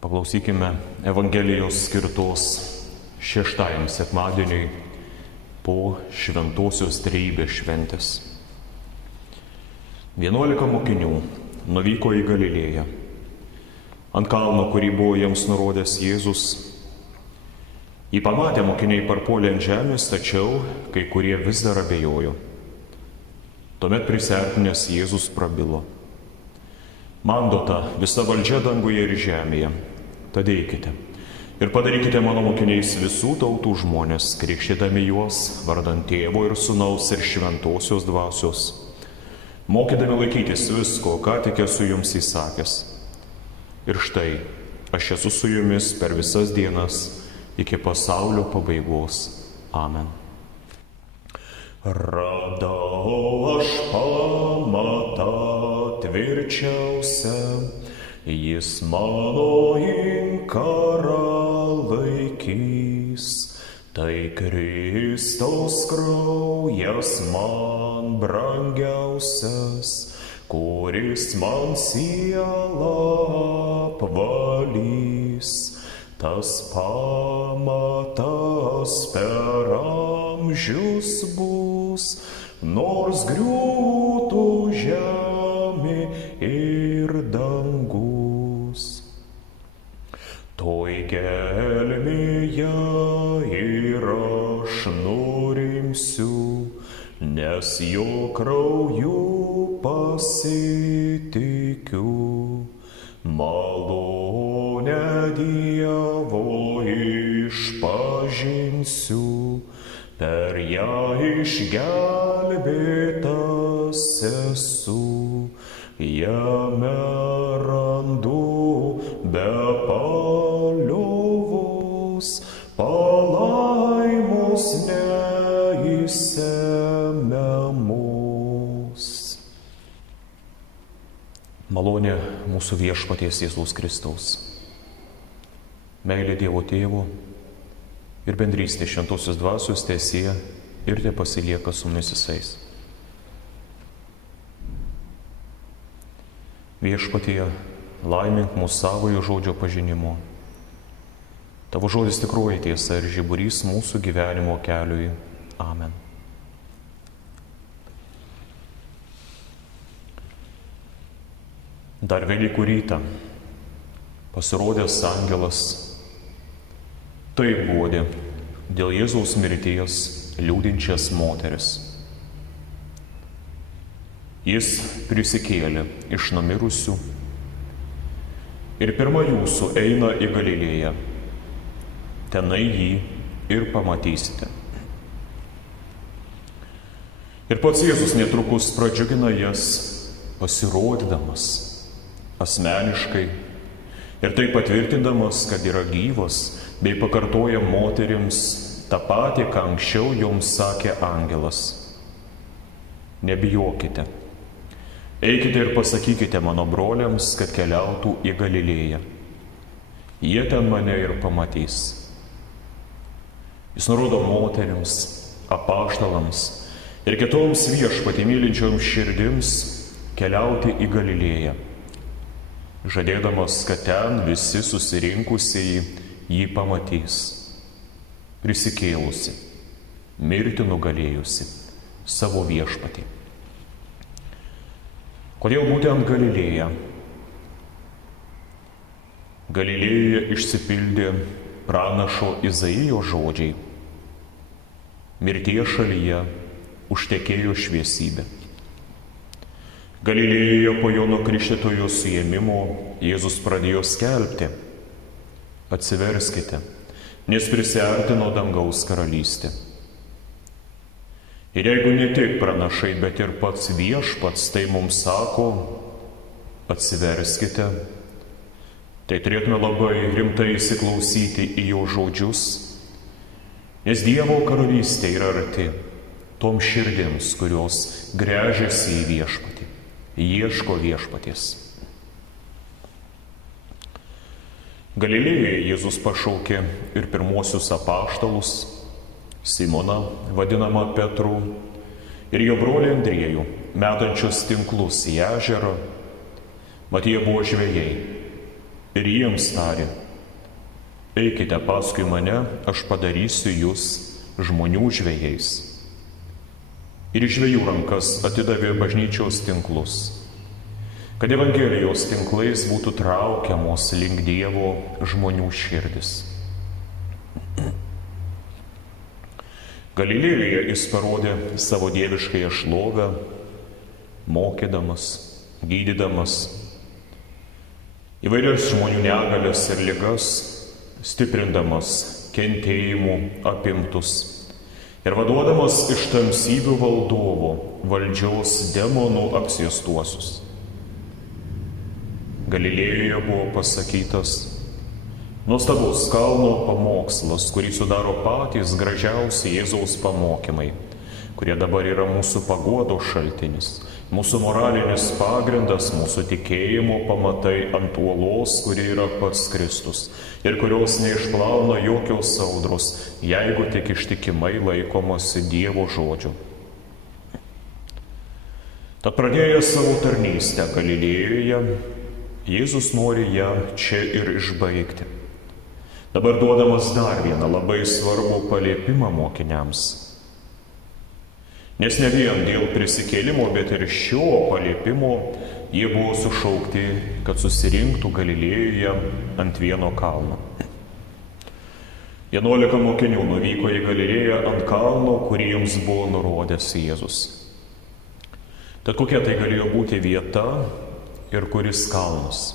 Paklausykime Evangelijos skirtos šeštajam sekmadieniui po Šventosios Trejybės šventės. 11 mokinių nuvyko į Galilėją. Ant kalno, kurį buvo jiems nurodęs Jėzus, jį pamatę mokiniai parpuolė ant žemės, tačiau kai kurie vis dar abejojo. Tuomet prisiartinęs Jėzus prabilo: Man duota visa valdžia danguje ir žemėje. Tad eikite ir padarykite mano mokiniais visų tautų žmonės, krikštydami juos vardant Tėvo ir Sūnaus ir Šventosios Dvasios, mokydami laikytis visko, ką tik esu jums įsakęs. Ir štai, aš esu su jumis per visas dienas iki pasaulio pabaigos. Amen. Radau aš pamatą tvirčiausią, jis mano inkarą laikys. Tai Kristaus kraujas man brangiausias, kuris man sielą apvalys. Tas pamatas per amžius bus, nors griūtų žemė ir dangus. Toj gelmėje ir aš nurimsiu, nes jo krauju pasitikiu. Malonę Dievo išpažinsiu, per ją išgelbėtas esu. Jame randu be paliovos palaimos neišsemiamos. Malonė mūsų Viešpaties Jėzaus Kristaus, meilė Dievo Tėvo ir bendrystė Šventosios Dvasios teesie ir tepasilieka su mumis visais. Viešpatie, laimink mūsų savojo žodžio pažinimu. Tavo žodis tikroji tiesa ir žiburys mūsų gyvenimo keliui. Amen. Dar Velykų rytą pasirodęs angelas taip guodė dėl Jėzaus mirties liūdinčias moteris. Jis prisikėlė iš numirusių ir pirma jūsų eina į Galilėją. Tenai jį ir pamatysite. Ir pats Jėzus netrukus pradžiugina jas pasirodydamas asmeniškai ir tai patvirtindamas, kad yra gyvas, bei pakartoja moterims tą patį, ką anksčiau joms sakė angelas. Nebijokite. Eikite ir pasakykite mano broliams, kad keliautų į Galilėją. Jie ten mane ir pamatys. Jis nurodo moterims, apaštalams ir kitoms Viešpatį mylinčioms širdims keliauti į Galilėją, žadėdamas, kad ten visi susirinkusieji jį pamatys, prisikėlusi, mirti nugalėjusi savo Viešpatį. Kodėl būtent Galilėja? Galilėjoje išsipildė pranašo Izaijo žodžiai. Mirties šalyje užtekėjo šviesybė. Galilėjoje po Jono Krikštytojo suėmimo Jėzus pradėjo skelbti: Atsiverskite, nes prisiartino dangaus karalystė. Ir jeigu ne tik pranašai, bet ir pats Viešpats tai mums sako: atsiverskite, tai turėtume labai rimtai įsiklausyti į jo žodžius, nes Dievo karalystė yra arti tom širdims, kurios gręžiasi į Viešpatį, ieško Viešpaties. Galilėjoje Jėzus pašaukė ir pirmuosius apaštalus, Simoną, vadinamą Petru, ir jo brolį Andriejų, metančius tinklus į ežerą. Mat jie buvo žvejai. Ir jiems tarė: eikite paskui mane, aš padarysiu jūs žmonių žvejais. Ir žvejų rankas atidavė bažnyčios tinklus, kad Evangelijos tinklais būtų traukiamos link Dievo žmonių širdis. Galilėjoje jis parodė savo dieviškąją šlovę, mokydamas, gydydamas įvairias žmonių negalias ir ligas, stiprindamas kentėjimų apimtus ir vaduodamas iš tamsybių valdovo valdžios demonų apsėstuosius. Galilėjoje buvo pasakytas nuostabus kalno pamokslas, kurį sudaro patys gražiausi Jėzaus pamokymai, kurie dabar yra mūsų paguodos šaltinis, mūsų moralinis pagrindas, mūsų tikėjimo pamatai ant uolos, kuri yra pats Kristus ir kurios neišplauna jokios audros, jeigu tik ištikimai laikomasi Dievo žodžių. Tad pradėjęs savo tarnystę Galilėjoje, Jėzus nori ją čia ir išbaigti. Dabar duodamas dar vieną labai svarbų paliepimą mokiniams. Nes ne vien dėl prisikėlimo, bet ir šio paliepimo jie buvo sušaukti, kad susirinktų Galilėjoje ant vieno kalno. 11 mokinių nuvyko į Galilėją ant kalno, kurį jiems buvo nurodęs Jėzus. Tad kokia tai galėjo būti vieta ir kuris kalnas?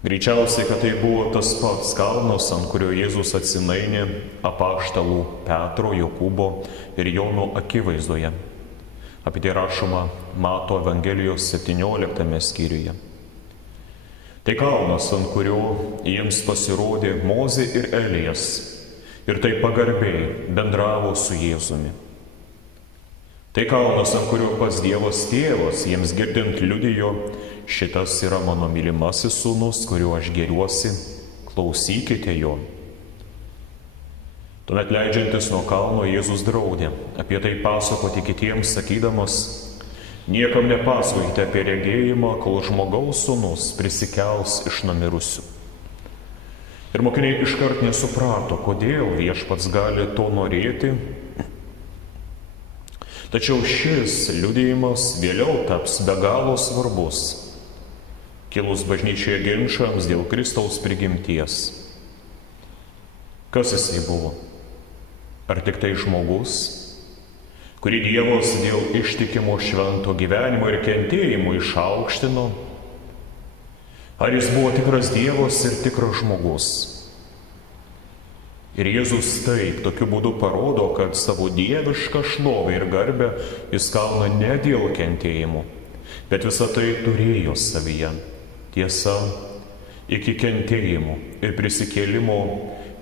Greičiausiai, kad tai buvo tas pats kalnas, ant kurio Jėzus atsinainė apaštalų Petro, Jokūbo ir Jono akivaizdoje. Apie tai rašoma Mato Evangelijos 17 skyriuje. Tai kalnas, ant kurio jiems pasirodė Mozė ir Elijas ir taip pagarbiai bendravo su Jėzumi. Tai kalnas, ant kurio pats Dievas Tėvas jiems girdint liudijo: šitas yra mano mylimasis sūnus, kuriuo aš gėriuosi, klausykite jo. Tuomet leidžiantis nuo kalno Jėzus draudė apie tai pasakoti kitiems, sakydamas: niekam nepasakokite apie regėjimą, kol žmogaus sūnus prisikels iš numirusių. Ir mokiniai iškart nesuprato, kodėl Viešpats gali to norėti. Tačiau šis liudijimas vėliau taps be galo svarbus, kilus bažnyčioje ginčams dėl Kristaus prigimties. Kas jisai buvo? Ar tik tai žmogus, kurį Dievas dėl ištikimo švento gyvenimo ir kentėjimo išaukštino? Ar jis buvo tikras Dievas ir tikras žmogus? Ir Jėzus taip, tokiu būdu parodo, kad savo dievišką šlovę ir garbę jis gauna ne dėl kentėjimų, bet visą tai turėjo savyje. Tiesa, iki kentėjimų ir prisikėlimo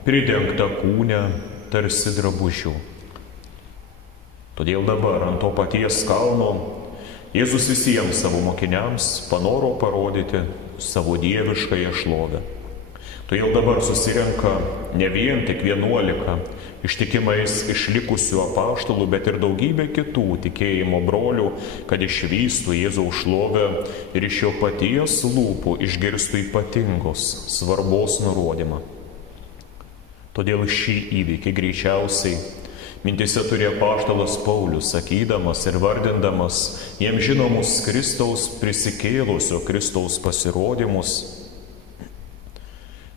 pridengta kūne tarsi drabužių. Todėl dabar ant to paties kalno Jėzus visiems savo mokiniams panoro parodyti savo dieviškąją šlovę. Todėl dabar susirenka ne vien tik 11 ištikimais išlikusių apaštalų, bet ir daugybė kitų tikėjimo brolių, kad išvystų Jėzaus šlovę ir iš jo paties lūpų išgirstų ypatingos svarbos nurodymą. Todėl šį įvykį greičiausiai mintise turėjo apaštalas Paulius, sakydamas ir vardindamas jiems žinomus Kristaus prisikėlusio Kristaus pasirodymus.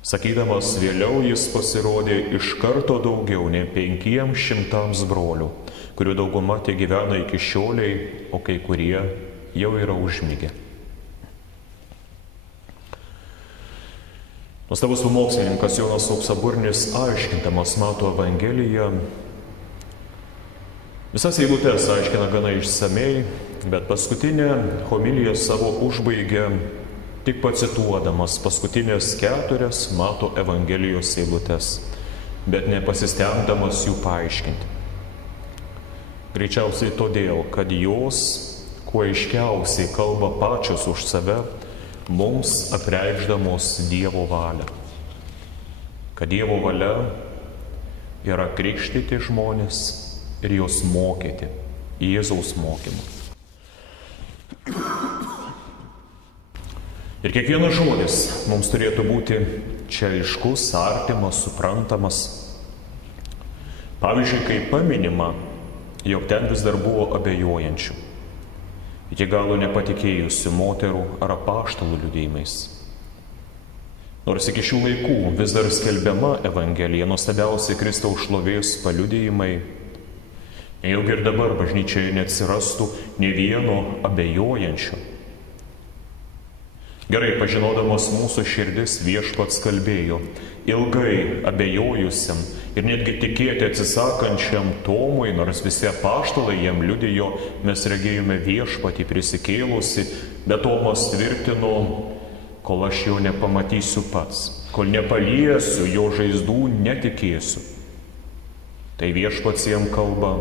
Sakydamas, vėliau jis pasirodė iš karto daugiau nei 500 brolių, kurių dauguma te gyvena iki šioliai, o kai kurie jau yra užmigę. Nuostabus pamokslininkas Jonas Auksaburnis, aiškindamas Mato Evangeliją, visas eilutes aiškina gana išsamei, bet paskutinę homiliją savo užbaigė tik pacituodamas paskutinės 4 Mato Evangelijos eilutes, bet nepasistengdamas jų paaiškinti. Greičiausiai todėl, kad jos kuo aiškiausiai kalba pačios už save, mums apreikšdamos Dievo valią. Kad Dievo valia yra krikštyti žmonės ir juos mokyti Jėzaus mokymu. Ir kiekvienas žodis mums turėtų būti čia aiškus, artimas, suprantamas. Pavyzdžiui, kai paminima, jog ten vis dar buvo abejojančių, iki galo nepatikėjusių moterų ar apaštalų liudijimais. Nors iki šių laikų vis dar skelbiama Evangelija, nuostabiausi Kristaus šlovės paliudijimai, nejaugi ir dabar bažnyčioje neatsirastų nė vieno abejojančio. Gerai pažinodamas mūsų širdis, Viešpats kalbėjo ilgai abejojusiam ir netgi tikėti atsisakančiam Tomui, nors visi apaštalai jam liudijo, mes regėjome Viešpatį prisikėlusi, bet Tomas tvirtino, kol aš jo nepamatysiu pats, kol nepaliesiu jo žaizdų, netikėsiu. Tai Viešpats jam kalba,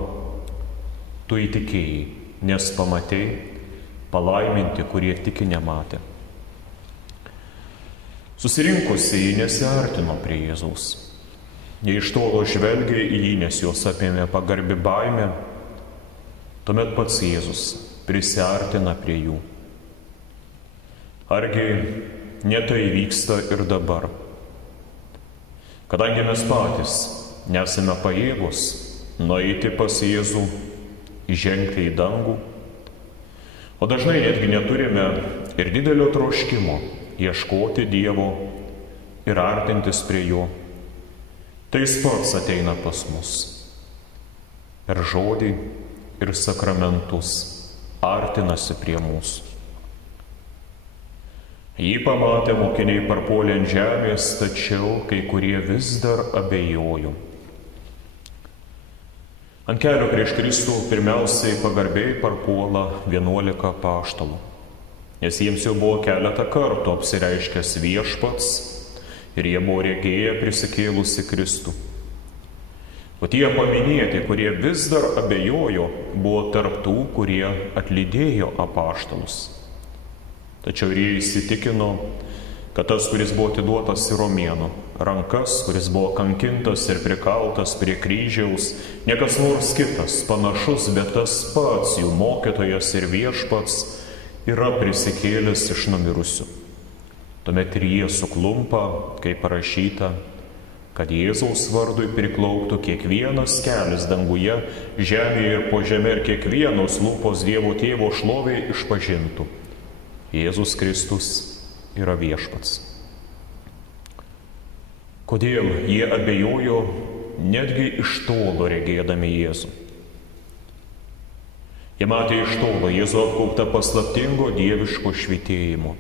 tu įtikėjai, nes pamatei, palaiminti, kurie tiki nematė. Susirinkusieji nesiartino prie Jėzaus. Jie iš tolo žvelgė į jį, nes juos apėmė pagarbi baimė. Tuomet pats Jėzus prisiartina prie jų. Argi ne tai vyksta ir dabar? Kadangi mes patys nesame pajėgus nueiti pas Jėzų, įžengti į dangų, o dažnai netgi neturime ir didelio troškimo ieškoti Dievo ir artintis prie Jo, tai Jis pats ateina pas mus. Per žodį ir sakramentus artinasi prie mūsų. Jį pamatę mokiniai parpuolė ant žemės, tačiau kai kurie vis dar abejojo. Ant kelio prieš Kristų pirmiausiai pagarbiai parpuola 11 apaštalų. Nes jiems jau buvo keletą kartų apsireiškęs Viešpats ir jie buvo regėję prisikėlusi Kristų. O tie paminėti, kurie vis dar abejojo, buvo tarp tų, kurie atlydėjo apaštalus. Tačiau ir jie įsitikino, kad tas, kuris buvo atiduotas į romėnų rankas, kuris buvo kankintas ir prikaltas prie kryžiaus, ne kas nors kitas, panašus, bet tas pats jų mokytojas ir Viešpats, yra prisikėlęs iš numirusių. Tuomet ir jie suklumpa, kaip parašyta, kad Jėzaus vardui priklauktų kiekvienas kelias danguje, žemėje ir po žemė, ir kiekvienos lūpos Dievo Tėvo šloviai išpažintų. Jėzus Kristus yra Viešpats. Kodėl jie abejojo netgi iš tolo regėdami Jėzų? Jie matė iš tolo Jėzų apgaubtą paslaptingo dieviško švytėjimo.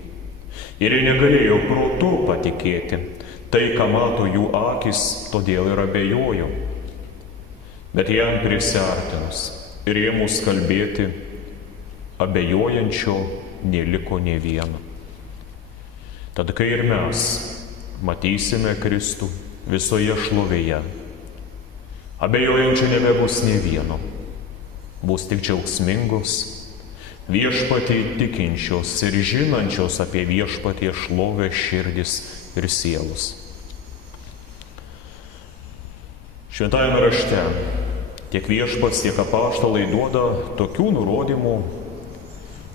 Ir jie negalėjo protu patikėti tai, ką mato jų akis, todėl ir abejojo. Bet jam prisiartinus ir ėmus kalbėti, abejojančio neliko nė vieno. Tad kai ir mes matysime Kristų visoje šlovėje, abejojančio nebebus nė vieno. Bus tik džiaugsmingos, Viešpatį tikinčios ir žinančios apie Viešpatie šlovę širdis ir sielos. Šventajame rašte tiek Viešpats, tiek apaštalai duoda tokių nurodymų,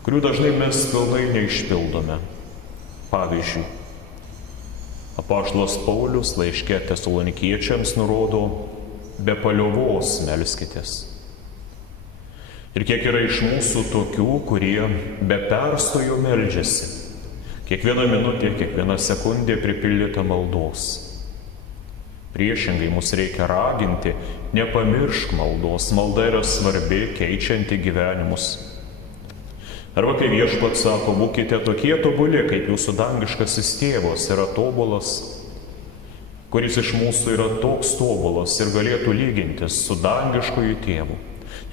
kurių dažnai mes pilnai neišpildome. Pavyzdžiui, apaštalas Paulius laiške Tesalonikiečiams nurodo, be paliovos melskitės. Ir kiek yra iš mūsų tokių, kurie be perstojo meldžiasi. Kiekviena minutė, kiekviena sekundė pripildyta maldos. Priešingai mus reikia raginti, nepamiršk maldos, malda yra svarbi, keičianti gyvenimus. Arba kai Viešpats sako, būkite tokie tobuli, kaip jūsų dangiškasis tėvas yra tobulas, kuris iš mūsų yra toks tobulas ir galėtų lygintis su dangiškoju tėvu.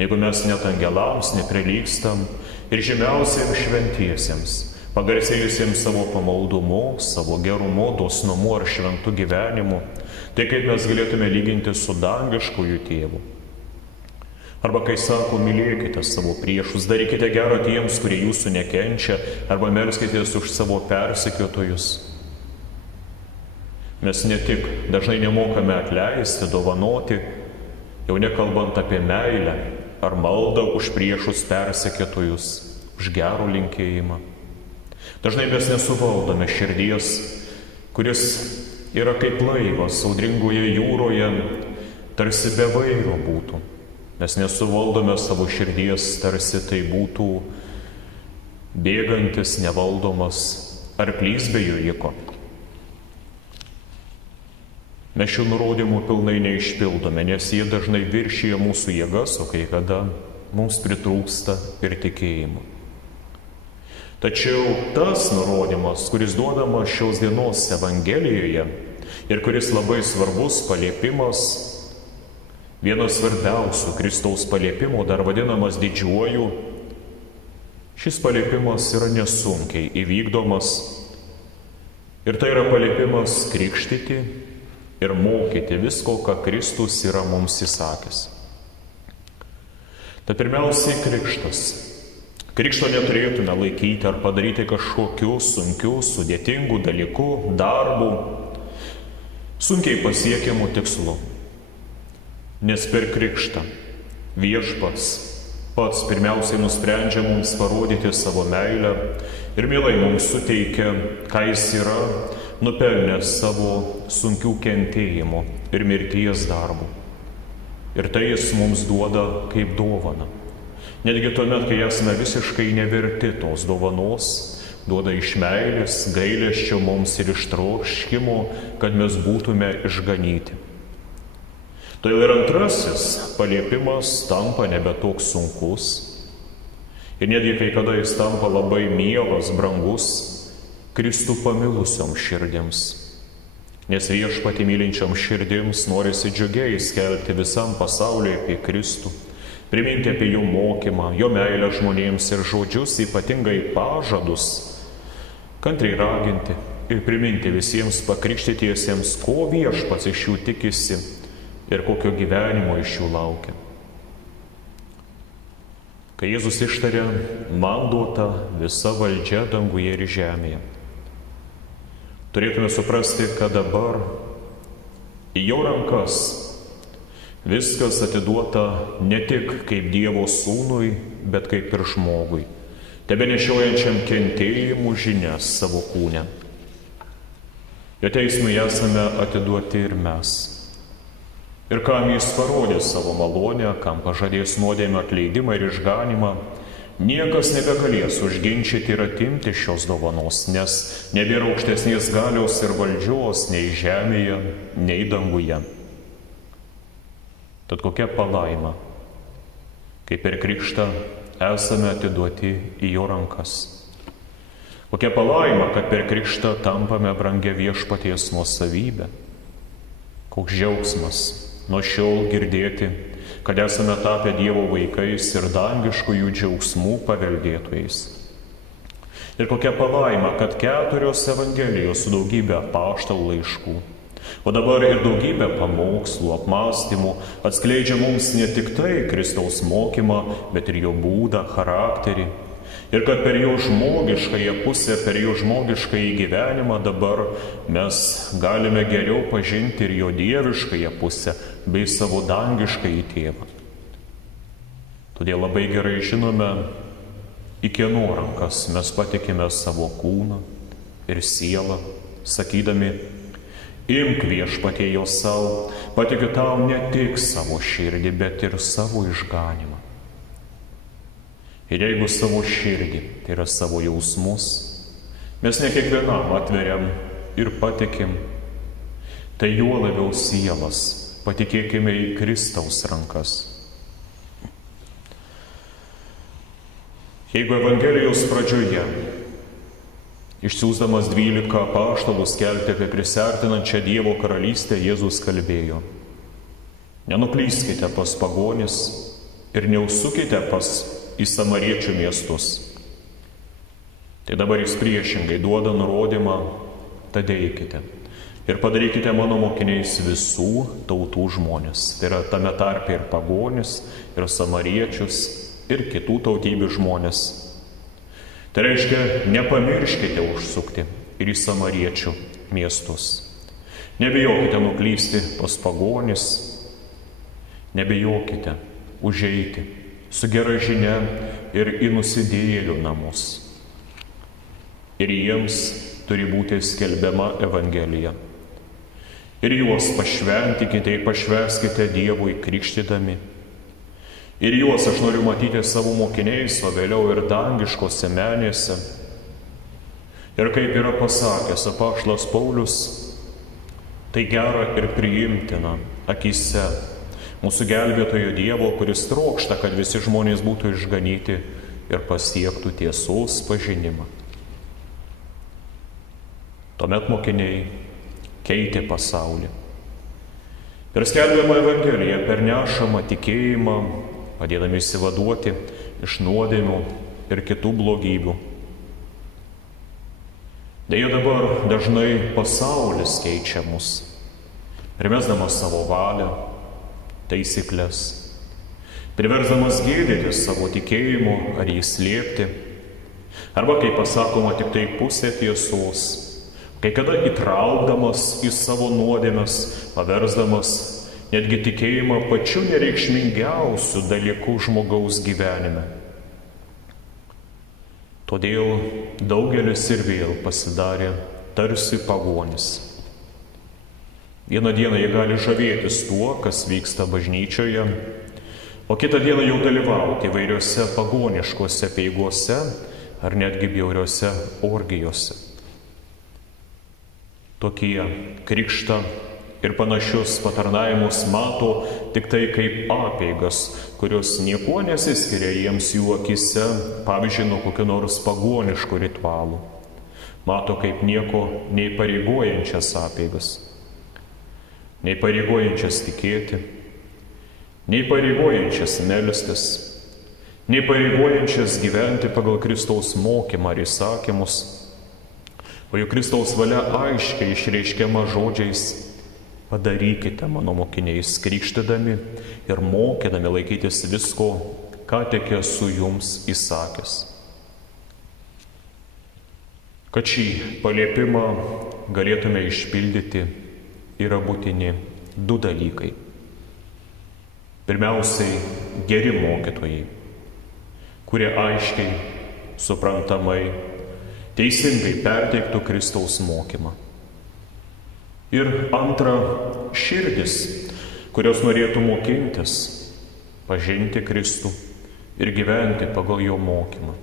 Jeigu mes net angelams neprilygstam ir žemiausiems šventiesiems, pagarsėjusiems savo pamaldumu, savo gerumu, dosnumu ar šventu gyvenimu, tai kaip mes galėtume lyginti su dangiškųjų tėvu. Arba kai sako, mylėkite savo priešus, darykite gerą tiems, kurie jūsų nekenčia, arba melskitės už savo persekiotojus. Mes ne tik dažnai nemokame atleisti, dovanoti, jau nekalbant apie meilę ar maldą už priešus persekiotojus, už gerų linkėjimą. Dažnai mes nesuvaldome širdies, kuris yra kaip laivas audringoje jūroje, tarsi be vairo būtų. Mes nesuvaldome savo širdies, tarsi tai būtų bėgantis, nevaldomas arklys be jojiko. Mes šių nurodymų pilnai neišpildome, nes jie dažnai viršyje mūsų jėgas, o kai kada mums pritrūksta ir tikėjimo. Tačiau tas nurodymas, kuris duodamas šios dienos Evangelijoje ir kuris labai svarbus paliepimas, vienas svarbiausių Kristaus paliepimų, dar vadinamas didžiuoju, šis paliepimas yra nesunkiai įvykdomas ir tai yra paliepimas krikštyti ir mokyti visko, ką Kristus yra mums įsakęs. Tai pirmiausiai krikštas. Krikšto neturėtume laikyti ar padaryti kažkokiu sunkiu, sudėtingu dalyku, darbu, sunkiai pasiekiamu tikslu. Nes per krikštą Viešpats pats pirmiausiai nusprendžia mums parodyti savo meilę ir mielai mums suteikia, ką jis yra nupelnęs savo sunkių kentėjimų ir mirties darbų. Ir tai jis mums duoda kaip dovaną. Netgi tuomet, kai esame visiškai neverti tos dovanos, duoda iš meilės, gailesčio mums ir iš troškimo, kad mes būtume išganyti. Todėl ir antrasis paliepimas tampa nebe toks sunkus. Ir netgi kai kada jis tampa labai mielas, brangus Kristų pamilusiom širdims. Nes Viešpatį mylinčiam širdims norisi džiugiai skelbti visam pasauliui apie Kristų, priminti apie jo mokymą, jo meilę žmonėms ir žodžius, ypatingai pažadus, kantriai raginti ir priminti visiems pakrikštytiesiems, ko Viešpats iš jų tikisi ir kokio gyvenimo iš jų laukia. Kai Jėzus ištarė, man duota visa valdžia danguje ir žemėje, turėtume suprasti, kad dabar į jo rankas viskas atiduota ne tik kaip Dievo sūnui, bet kaip ir žmogui, tebenešiojančiam kentėjimų žinias savo kūne. Jo teismui esame atiduoti ir mes. Ir kam jis parodė savo malonę, kam pažadės nuodėmę atleidimą ir išganimą, niekas nebegalės užginčyti ir atimti šios dovanos, nes nebėra aukštesnės galios ir valdžios nei žemėje, nei danguje. Tad kokia palaima, kai per krikštą esame atiduoti į jo rankas. Kokia palaima, kad per krikštą tampame brangia Viešpaties nuosavybę. Koks džiaugsmas nuo šiol girdėti, kad esame tapę Dievo vaikais ir dangiškųjų džiaugsmų paveldėtojais. Ir kokia palaima, kad 4 Evangelijos su daugybė apaštalų laiškų, o dabar ir daugybė pamokslų, apmąstymų atskleidžia mums ne tik tai Kristaus mokymą, bet ir jo būdą, charakterį. Ir kad per jo žmogiškąją pusę, per jo žmogiškąjį gyvenimą dabar mes galime geriau pažinti ir jo dieviškąją pusę bei savo dangiškąjį tėvą. Todėl labai gerai žinome, į kieno rankas mes patikime savo kūną ir sielą, sakydami, imk Viešpatie jo savo, patikiu tau ne tik savo širdį, bet ir savo išganimą. Ir jeigu savo širdį, tai yra savo jausmus, mes ne kiekvienam atveriam ir patikim, tai juo labiau sielas patikėkime į Kristaus rankas. Jeigu Evangelijos pradžioje, išsiųsdamas 12 apaštalų skelbti apie prisiartinančią Dievo karalystę, Jėzus kalbėjo, nenuklyskite pas pagonis ir neužsukite į samariečių miestus. Tai dabar jis priešingai duoda nurodymą, tad eikite ir padarykite mano mokiniais visų tautų žmonės. Tai yra tame tarpe ir pagonis, ir samariečius, ir kitų tautybių žmonės. Tai reiškia, nepamirškite užsukti ir į samariečių miestus. Nebijokite nuklysti pas pagonis, nebijokite užeiti su gera žinia ir į nusidėjėlių namus. ir jiems turi būti skelbiama Evangelija. Ir juos pašventikite ir pašvęskite Dievui krikštydami. Ir juos aš noriu matyti savo mokiniais, o vėliau ir dangiškose menėse. Ir kaip yra pasakęs apaštalas Paulius, tai gera ir priimtina akyse mūsų gelbėtojo Dievo, kuris trokšta, kad visi žmonės būtų išganyti ir pasiektų tiesos pažinimą. Tuomet mokiniai keitė pasaulį. Per skelbiamą Evangeliją, per nešamą tikėjimą, padėdami išsivaduoti iš nuodėmių ir kitų blogybių. Deja, dabar dažnai pasaulis keičia mus, primesdamas savo valią, taisyklės, priversdamas gėdytis savo tikėjimu ar jį slėpti, arba, kaip pasakoma, tik tai pusė tiesos, kai kada įtraukdamas į savo nuodėmes, paversdamas netgi tikėjimą pačiu nereikšmingiausiu dalyku žmogaus gyvenime. Todėl daugelis ir vėl pasidarė tarsi pagonis. Vieną dieną jie gali žavėtis tuo, kas vyksta bažnyčioje, o kitą dieną jau dalyvauti įvairiose pagoniškose peigose ar netgi bjauriose orgijose. Tokie krikštą ir panašius patarnavimus mato tik tai kaip apeigas, kurios niekuo nesiskiria jiems jų akise, pavyzdžiui, nuo kokio nors pagoniškų ritualų. Mato kaip nieko neįpareigojančias apeigas, neįpareigojančias tikėti, neįpareigojančias melstis, neįpareigojančias gyventi pagal Kristaus mokymą ir įsakymus, o juk Kristaus valia aiškiai išreiškiama žodžiais: padarykite mano mokiniais krikštydami ir mokydami laikytis visko, ką tik esu jums įsakęs. Kad šį paliepimą galėtume išpildyti, yra būtini du dalykai. Pirmiausiai, geri mokytojai, kurie aiškiai, suprantamai, teisingai perteiktų Kristaus mokymą. Ir antra, širdis, kurios norėtų mokintis, pažinti Kristų ir gyventi pagal jo mokymą.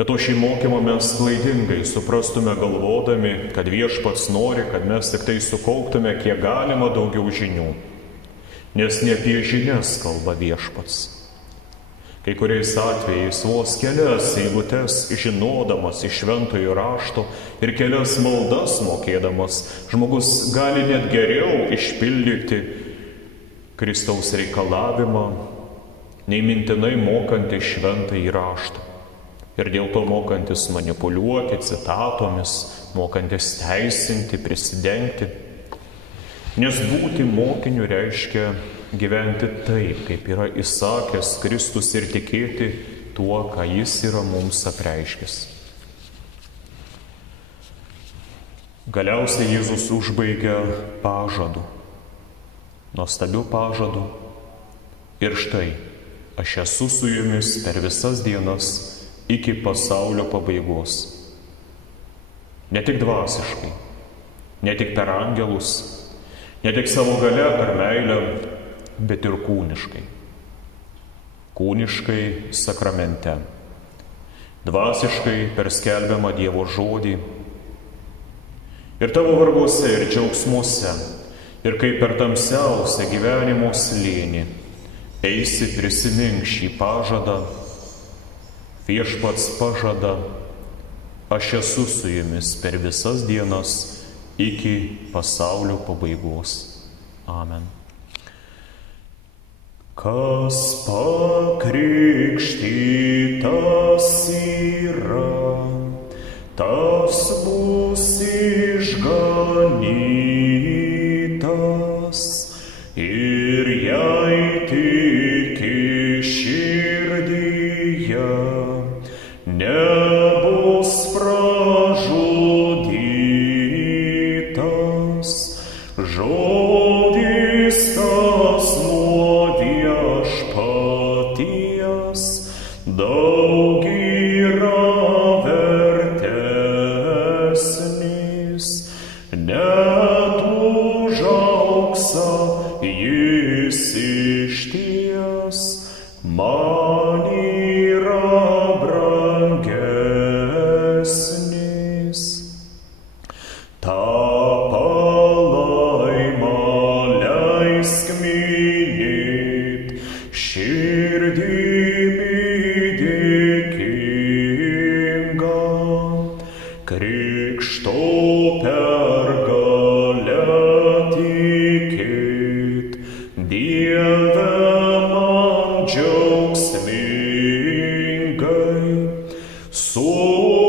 Bet o šį mokymą mes klaidingai suprastume galvodami, kad Viešpats nori, kad mes tik tai sukauptume kiek galima daugiau žinių, nes ne apie žinias kalba Viešpats. Kai kuriais atvejais vos kelias eilutes žinodamas iš šventojo rašto ir kelias maldas mokėdamas, žmogus gali net geriau išpildyti Kristaus reikalavimą, nei mintinai mokantis šventąjį raštą. Ir dėl to mokantis manipuliuoti citatomis, mokantis teisinti, prisidengti. Nes būti mokiniu reiškia gyventi taip, kaip yra įsakęs Kristus ir tikėti tuo, ką jis yra mums apreiškęs. Galiausiai Jėzus užbaigia pažadu, nuostabiu pažadu. Ir štai, aš esu su jumis per visas dienas iki pasaulio pabaigos. Ne tik dvasiškai, ne tik per angelus, ne tik savo galia ar meilę, bet ir kūniškai. Kūniškai sakramente. Dvasiškai per skelbiamą Dievo žodį. Ir tavo varguose ir džiaugsmuose, ir kaip per tamsiausią gyvenimo slėnį, eisi prisimink šį pažadą. Viešpats pažada, aš esu su jumis per visas dienas iki pasaulio pabaigos. Amen. Kas pakrikštytas yra, tas bus išganytas, ir jei tiki širdyje, nebus pražudytas. Žodis tas nuo Viešpaties daug yra Sūnus.